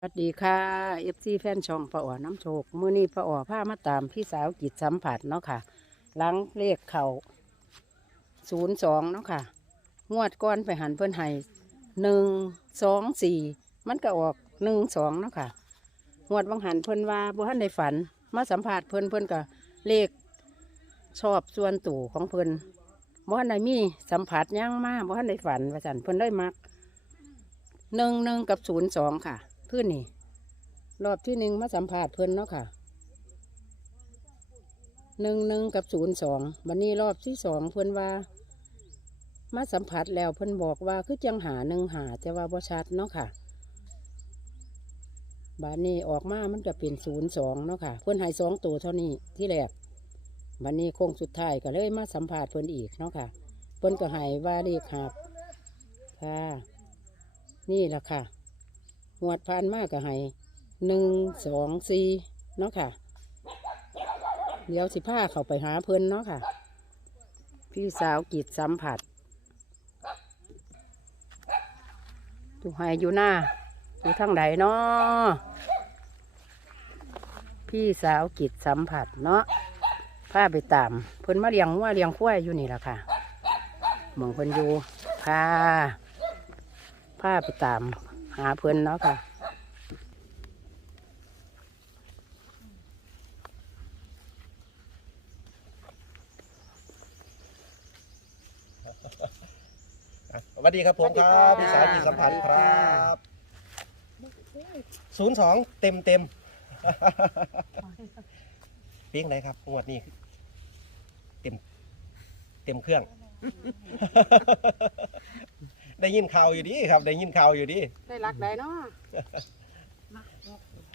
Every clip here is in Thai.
สวัสดีค่ะเอฟซีแฟนช่องป้าอ๋อน้ำโชคมื้อนี้ป้าอ๋อพามาตามพี่สาวจิตสัมผัสเนาะค่ะหลังเลขเข่าศูนย์สองเนาะค่ะงวดก้อนไปหันเพิ่นให้หนึ่งสองสี่มันก็ออกหนึ่งสองเนาะค่ะงวดบางหันเพิ่นว่าบ่ทันได้ฝัน มาสัมผัสเพิ่นเพิ่นก็เลขชอบส่วนตู่ของเพิ่นบ่ทันได้มีสัมผัสหยังมากบ่ทันได้ฝันว่าสันเพิ่นได้มักหนึ่งหนึ่งกับศูนย์สองค่ะ ขึ้นนี่ รอบที่หนึ่งมาสัมผัสเพิ่นเนาะค่ะหนึ่งหนึ่งกับศูนย์สองวันนี้รอบที่สองเพิ่นว่า มาสัมผัสแล้วเพิ่นบอกว่าคือจังหาหนึ่งหาแต่ว่าบ่ชัดเนาะค่ะบานนี้ออกมามันก็เป็นศูนย์สองเนาะค่ะ เพิ่นให้สองตัวเท่านี้ที่แรกบันนี้โค้งสุดท้ายก็เลยมาสัมผัสเพิ่นอีกเนาะค่ะ เพิ่นก็ให้ว่าเรียกหับค่ะ นี่แหละค่ะ หวดพันมากก็ให้หนึ่งสองสี่เนาะค่ะ เดี๋ยวสิพาเขาไปหาเพิ่นเนาะค่ะ พี่สาวกิจสัมผัสอยู่ให้อยู่หน้าอยู่ทางใดเนาะพี่สาวกิจสัมผัสเนาะพาไปตามเพิ่นมาเลี้ยงวัวเลี้ยงควายอยู่นี่แหละค่ะหมองเพิ่นอยู่ค่ะพาไปตาม หาเพิ่นเนาะค่ะสวัสดีครับผมคสวัรัสบดีพี่ค่ะสาวจิตสัมผัสครับศูนย์สองเต็มเต็มปิ้งไหนครับงวดนี้เต็ม เต็มเครื่อง ได้ยินข่าวอยู่ดีครับ ได้ยินข่าวอยู่ดีได้รักใดเนาะ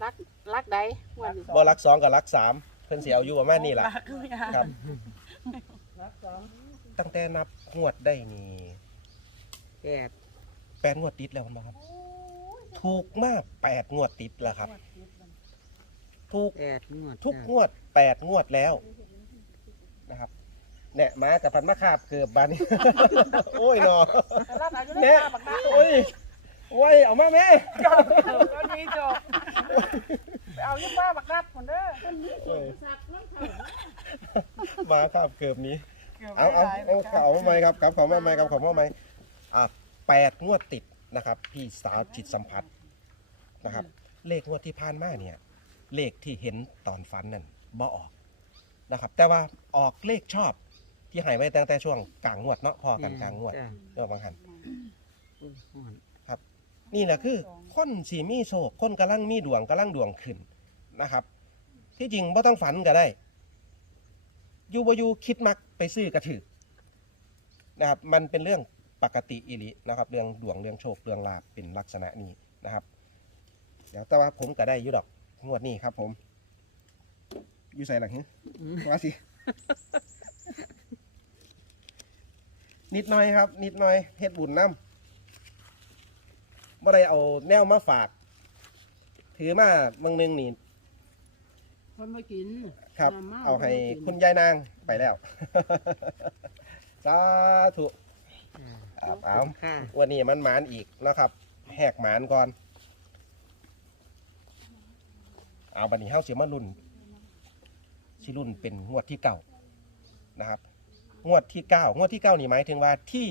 รักรักใดวันบ่รักสองกับรักสามเพิ่นเสียอายุประมาณนี้แหละครับ ตั้งแต่นับงวดได้นี่แปดแปดงวดติดแล้วมันบ่ครับ ถูกมากแปดงวดติดแล้วครับ ถูกแปดงวดทุกงวดแปดงวดแล้วนะครับ เนี่ยมาแต่พันมาคาบเกือบบานนี้ โอ้ยหนอเนี่ยโอ้ยโอ้ยเอามาแม่ตอนนี้จบไปเอายี่ป้าบักนัดคนเด้อโอ้ยมาคาบเกือบนี้กืบเอาเอาไม่เอาได้เขามาไหมครับครับเขามาไหมครับเขามาไหมอะแปดงวดติดนะครับ พี่สาวจิตสัมผัสนะครับ เลขงวดที่ผ่านมาเนี่ย เลขที่เห็นตอนฟันนั่นบ่ออกนะครับ แต่ว่าออกเลขชอบ ที่ใหายไว้ตั้งแต่ช่วงกลางงวดเนาะพอกันกลางงวดเนาะบางหันนี่แหละคือคนสีมีโศกคนกำลังมีดวงกำลังดวงขึ้นนะครับ ที่จริงบ่ต้องฝันก็ได้อยูบอยูคิดมักไปซื้อกระถือนะครับ มันเป็นเรื่องปกติอิลินะครับ เรื่องดวงเรื่องโชคเรื่องลาภเป็นลักษณะนี้นะครับ เดี๋ยวแต่ว่าผมก็ได้อยู่ดอกงวดนี้ครับ ผมอยู่ใส่หลังนี้มาสิ นิดหน่อยครับ นิดหน่อยเฮ็ดบุญน้ำบ่ได้เอาแนวมาฝาก ถือมาบางหนึงนี่คนมากินครับมม่เอาให้คนคุมาณยายนางไปแล้ว สาธุกินครับเอาค่ะวันนี้มันหมานอีกนะครับ แหกหมานก่อน เอาบันนี้เฮาเสียมารุ่นสิรุ่นเป็นงวดที่เก่านะครับ งวดที่เก้างวดที่เก้านี่หมายถึงว่าที่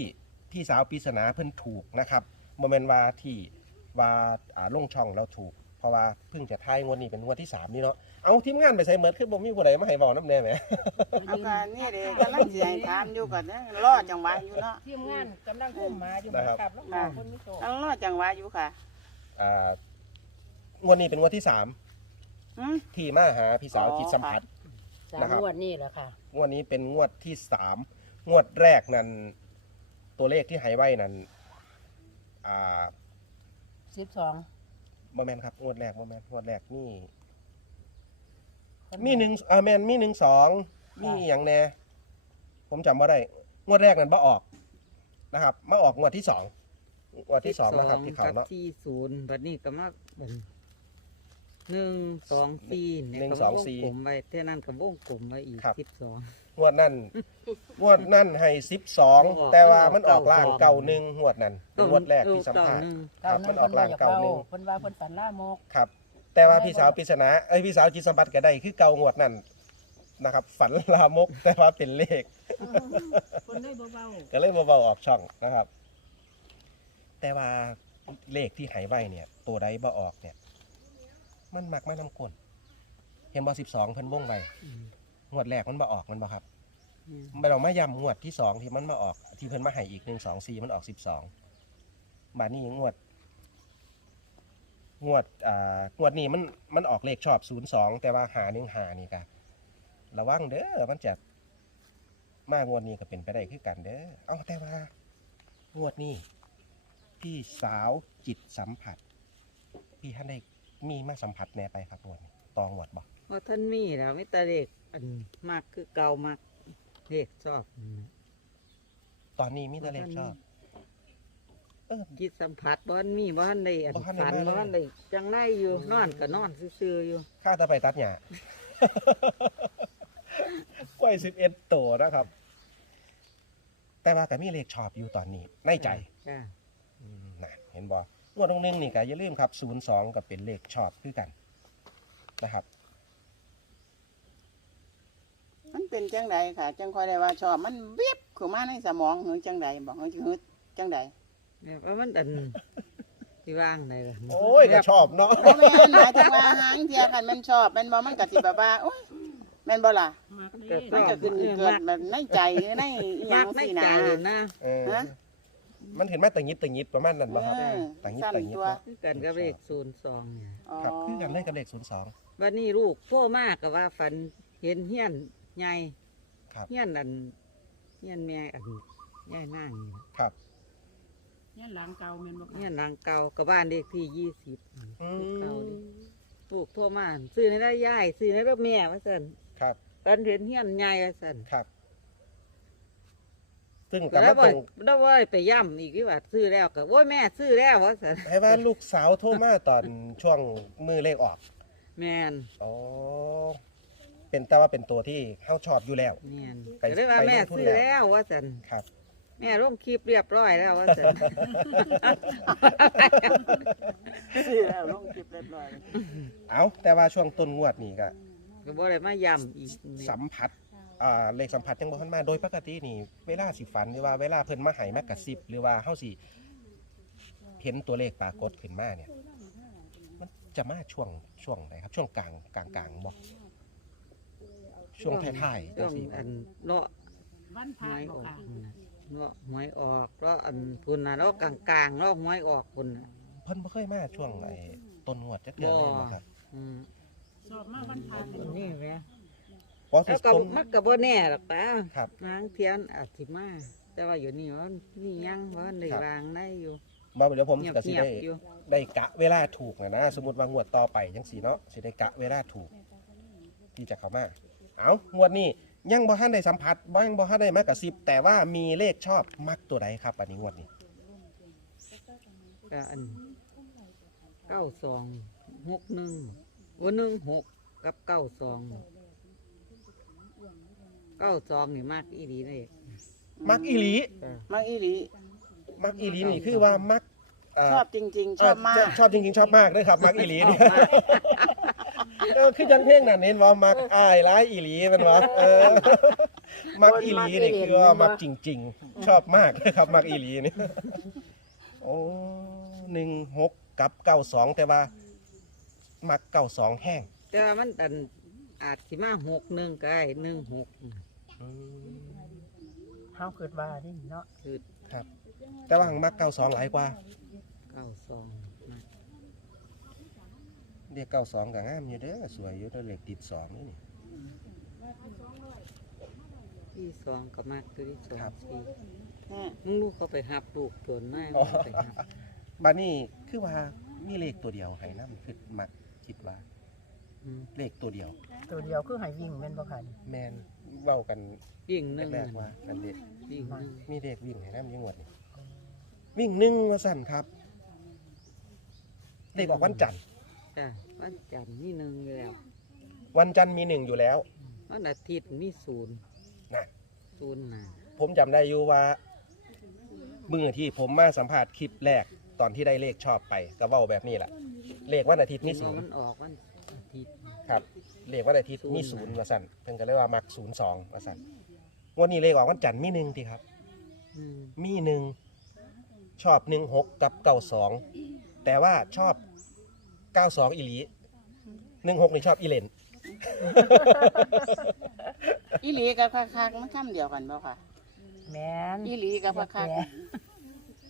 พี่สาวปริศนาเพิ่นถูกนะครับโมเมนว่าที่ว่าอ่าลงช่องเราถูก เพราะว่าเพิ่งจะทายงวดนี้เป็นงวดที่สามนี่เนาะเอาทีมงานไปใส่เหมือนคือบ่มีผู้ใดมาให้บอกน้ำแน่แหม เอาการนี่เด็กกำลังสิให้ถามอยู่ก่อนนะรอจังหวะอยู่เนาะทีมงานกำลังคุ้มมาอยู่นะครับกับลูกค้าคนมีโชคกำลังรอจังหวะอยู่ค่ะอ่างวดนี้เป็นงวดที่สามอืม ที่มาหาพี่สาวอ๋อจิตสัมผัส สามนะครับ งวดนี่แหละค่ะ งวดนี้เป็นงวดที่สามงวดแรกนั้นตัวเลขที่ใหายไว้นั้นอ่าสิบสองโมแมนครับงวดแรกโมแมนงวดแรกนี่มีหนึ่งเออแมนมีหนึ่งสองมีอหย่างแน่ผมจำว่าได้งวดแรกนั้นบ่ออกนะครับมาออกงวดที่สองงวดที่สองนะครับที่เขาเนาะ ที่ศูนย์บัดนี้ก็มาบน หนึ่งสองสี่เนี่ยหนึ่งก็สองวงสี่กลมไว้เท่านั้นก็วงกลมไว้อีกครับ สิบสอง งวดนั่น งวดนั่นให้สิบสองมันออกแต่ว่ามัมันนออออกกล่างเก้าเก่าหนึ่งงวดนั้นงวดแรกที่สัมภาษณ์หนึ่งครับมันออกล่างเก่าหนึ่ง เพิ่นว่าเพิ่นฝันล่ามก ครับแต่ว่าพี่สาวปริศนาเอ้ยพี่สาวจิตสัมผัสก็ได้คือเก่างวดนั่นนะครับ ฝันลามก แต่ว่าเป็นเลขคนได้เบาก็เลยมาเบาๆออกช่องนะครับ แต่ว่าเลขที่หายไว้เนี่ย ตัวใดบ่ออกเนี่ย มันมักไม่นำกลเห็นบ่สิบสองเพิ่นวงไปอืมงวดแรกมันบ่ออกมันบ่ครับอืมไม่ต้องมาย้ำงวดที่สองที่มันมาออก ที่เพิ่นมาให้อีกหนึ่งสองสี่มันออกสิบสองบาทนี้งวด งวดอ่างวดนี้มันมันออกเลขชอบศูนย์สองแต่ว่าหาหนึ่งหานี่กะระวังเด้อมันจะมากงวดนี้ก็เป็นไปได้คือกันเด้อเอาแต่ว่างวดนี้พี่สาวจิตสัมผัส พี่ท่านได้ มีมาสัมผัสแน่ไปครับงวดนี้ตองวดบอกว่าท่านมีแล้วไม่แต่เด็กอันมากคือเก่ามากเด็กชอบอืมตอนนี้มีแต่เลขชอบเออ จิตสัมผัสบ้านมีบ้านได้อันบ่ทันได้ฝันมาเลย บ้านได้จังได้อยู่นอนก็นอนซื่อๆอยู่ข้าจะไปตัดหญ้า กล้วยสิบเอ็ดตัวนะครับ แต่ว่าก็มีเลขชอบอยู่ตอนนี้ในใจจ้าอืมนะเห็นบอ งวดตรงนึงนี่ก็อย่าลืมครับศูนย์สองก็เป็นเลขชอบคือกันนะครับ มันเป็นจังใดค่ะ จังค่อยได้ว่าชอบมันวิบเข้ามาในสมองหรือจังใดบอกหรือจังใดเนี่ยว่ามันอันที่ว่างไหนล่ะโอ้ยก็ชอบเนาะบ่แม่นหมายถึงว่าหางเทียกันมันชอบแมันบ่มันก็สิแบบว่าโอ้ยแม่นบ่ล่ะๆเกิดมันก็ขึ้นเกิดแบบในใจหรือในอีหยัมางกในสิใจนะ นะ เออ ฮะ มันเห็นไหมตังยิดตังยิดประมาณนั้นป่ะครับเออตังยิดสั้นตังยิดตัวเนาะคือกันกับเลขศูนย์สองเนี่ยอ๋อครับคือกันเลขกับเลขศูนย์สอง วันนี้ลูกพ่อมากกับว่าฝันเห็นเฮียนใหญ่ครับ เฮียนอันเฮียนแม่อันใหญ่นั่งนี่ครับ เนี่ยหลังเก่าแม่นบ่เฮียนหลังเก่ากับบ้านเลขที่ยี่สิบอืเก่ามดิลูกโทรมาซื้อในได้ย่ายซื้อในได้แม่ว่าสันครับตอนเห็นเฮียนใหญ่ว่าสันครับ ซึ่งก็กับได้มาบ่ตรงได้ว่าไปย่ำอีกที่ว่าซื้อแล้วก็ว่าแม่ซื้อแล้วว่าสันให้ว่าลูกสาวโทรมาตอนช่วงมือเลขออกแมนอ๋อเป็นแต่ว่าเป็นตัวที่เข้าชอบอยู่แล้ว แมนไปก็ได้ว่าไปแม่ลงทุน ซื้อแล้วแล้วว่าสันครับ แม่ลงคลิปเรียบร้อยแล้วว่าสันซื้อแล้วลงคลิปเรียบร้อยเอาแต่ว่าช่วงต้นงวดนี่ก็ก็บ่ได้มาย่ำอีกสัมผัส อ่าเลขสัมผัสยังบ่ทันมาโดยปกตินี่เวลาสิฝันหรือว่าเวลาเพิ่นมาให้มากระซิบหรือว่าเฮาสิเห็นตัวเลขปรากฏขึ้นมาเนี่ย มันจะมาช่วงช่วงไหนครับ ช่วงกลางกลางกลางบ่ช่วงท้ายๆช่จัวงงซี่อันเลาะวันพหระวยบ่ออกค่ะพุ่นน่ะเลาะหวยออกเลาะอันพุ่นน่ะเลาะกลางๆเลาะหวยออกพุ่นน่ะ เพิ่นบ่เคยมาช่วงไอ้ต้นงวดจักเทื่อเลยบ่ครับ อืมสอบมาวันพระตัวนี้แหมเพราะแล้วต้ก็นมันก็บ่แน่หรอกป้าครับ นางเทียนอาจสิมาแต่ว่าอยู่นี่ว่านี่ยังว่าได้ครับ วางได้อยู่บ่เดี๋ยวผมเงียบก็สิเงียบได้อยู่ได้กะเวลาถูกนะนะสมมติว่างวดต่อไปจังสีเนาะสิได้กะเวลาถูก ที่จะเข้ามา เอางวดนี้ยังบ่ทันได้สัมผัสบ่ยังบ่ทันได้มากระซิบแต่ว่ามีเลขชอบมักตัวใดครับอันนี้งวดนี้ก็อันเก้าสองหกหนึ่งวันหนึ่งหกกับเก้าสอง เก้าสองนี่มากอีดีเลยมักอีหลีมักอีหลีมักอีหลีนี่คือว่ามักเชอบจริง ๆ ชอบมากเชอบจริงๆชอบมากเลยครับ มักอีหลีนี่เออคือจังเพลงนั่นเน้นว่ามักอายร้ายอีหลีแมันวะเออมักอีหลีนี่คือว่ามักจริง ๆ ชอบมากเลยครับ มักอีหลีนี่โอ้หนึ่งหกกับเก้าสองแต่ว่า มักเก้าสองแห้งแต่ว่ามันอันอาจสิมาหกหนึ่งก็ได้หนึ่งหก อืมเฮาคิดว่านี่เนาะคือครับ แต่ว่าหังมักเก้าสองหลายกว่าเก้าสองมากเรียกเก้าสองกับงามอยู่เด้อสวยอยู่เด้อเลขติดสองนี่นี่ ที่สองก็มากคือที่สองครับสี่แน่มึงลูกเขาไปหับลูกตัวน้อยอ๋อ ไปหับ บานี่คือว่ามีเลขตัวเดียวให้น้ำคือมักคิดว่าอืมเลขตัวเดียว ตัวเดียวคือให้วิ่งแม่นบ่ค่ะนี่แมน เว้ากันวิ่งหนึ่งแรกๆว่ากันเด็กวิ่งหนึ่งมีเด็กวิ่งให้น้ำยังหวดนี่วิ่งหนึ่งมาสั่นครับเด็กออกวันจันทร์จ้ะวันจันทร์มีหนึ่งอยู่แล้ว วันจันทร์มีหนึ่งอยู่แล้ว วันอาทิตย์มีศูนย์นะศูนย์นะผมจำได้อยู่ว่ามือที่ผมมาสัมภาษณ์คลิปแรกตอนที่ได้เลขชอบไปก็เว้าแบบนี้แหละเลขวันอาทิตย์มีศูนย์มันออกวันอาทิตย์ครับ เลขวันอาทิตย์มีศูศูนนย์ย์ว่าสั่นเพิ่นก็เลยว่ามักศูนย์สองว่าสั่นงวันนี้เลขออกวันจันทร์มีหนึ่งทีครับ อืมมีหนึ่งชอบหนึ่งหกกับเก้าสองแต่ว่าชอบเก้าสองอีหลีหนึ่งหกนี่ชอบอีเลนอีหลีกับคักๆมันคำเดียวกันบ่ค่ะ แมนอีหลีกับคักแปล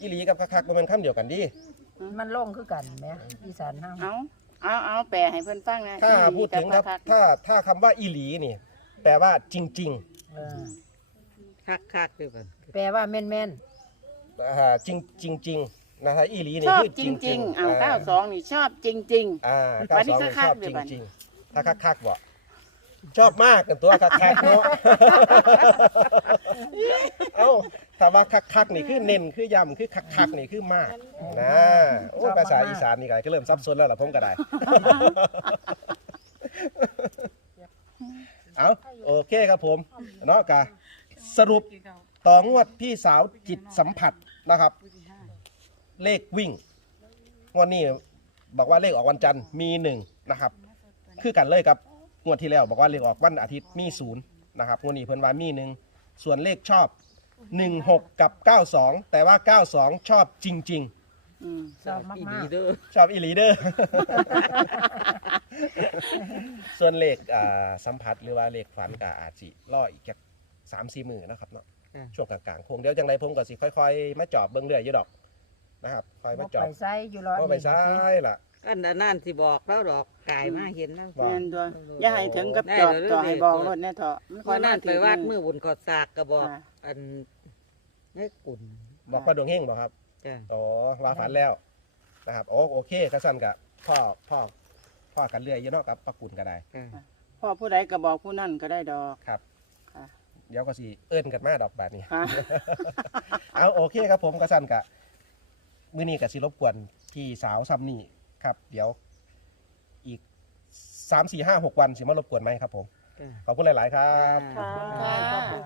อีหลีกับคักๆมันเป็นคำเดียวกันดิมันลงคือกันแหมอีสานเฮาๆเอา เอาเอาแปลให้เพิ่นฟังนะถ้าอีหลีพูดถึงครับ กัคักๆถ้าถ้าคำว่าอีหลีนี่แปลว่าจริงเออคักคักๆด้วยกันแปลว่าแม่นแม่นๆอ่าจริงจริงๆนะฮะอีหลีนี่ชอบคือจจริริงงๆเอาๆเก้าสองนี่ชอบจริง อ่าบัเก้าดนี้สองนี่คัชกๆอบเดี๋จยวบัดริงๆถ้าคักๆบ่ ชอบมากกันตัวคักๆเนาะ เอ้าถ้าว่าคักๆนี่คือเน้นคือยำคือคักๆนี่คือมากนะโอ้ยภาษาอีสานนี่ก็เริ่มซับซ้อนแล้วล่ะผมก็ได้ เอาโอเคครับผมเนาะกะสรุปต่องวดพี่สาวจิตสัมผัสนะครับ เลขวิ่งงวดนี้บอกว่าเลขออกวันจันทร์มีหนึ่งนะครับ คือกันเลยกับ งวดที่แล้วบอกว่าเลขออกวันอาทิตย์มีศูนย์นะครับงวดนี้เพิ่นว่ามีหนึ่งส่วนเลขชอบ 16 กับ 92 แต่ว่า 92 ชอบจริงๆอืมชอบมากอีมาดีกเด้อๆ ชอบอีหลีเดอร์ ส่วนเลขอ่าสัมผัสหรือว่าเลขฝันก็อาจสิรออีกแค่สามสี่มือนะครับเนาะค่ะช่วงกลางๆคงเดี๋ยวจังไรผมก็สิค่อย ๆ มาจอบเบิ้งเรื่อยอยู่ดอกนะครับค่อยมาจอบไปไซอยู่รอก็ไปซ้ายล่ะ อันนั้นสิบอกแล้วดอกกายมาเห็นแล้วว่าแม่นตัวอย่าให้ถึงกับได้จอดเดี๋ยวต่อเดี๋ยวให้บอกรถแน่เถอะมันเพราะนั่นถึไปงวาดมือบุญขอดสากกระบอก ค่ะอันนี่กุ่นบอกว่าดวงเฮงบอกครับจ้ะอ๋อว่าฝันแล้วนะครับโอโอเคกระสั้นกับพ่อพ่อพ่อกันเรื่อยอยู่เนาะกับปะกุนก็ได้ค่ะพ่อผู้ใดก็บอกผู้นั่นก็ได้ดอกครับ ค่ะเดี๋ยวก็สิเอิ้นกันมาดอกแบบนี้ ค่ะ เอาโอเคครับผมกระสั้นกะมื้อนี้ก็สิรบกวนพี่สาวซ้ำนี่ ครับ เดี๋ยว อีกสามสี่ห้าหกวันสิมารบกวนไหมครับผมจ้ะขอบคุณหลาย ๆ ครับค่ะ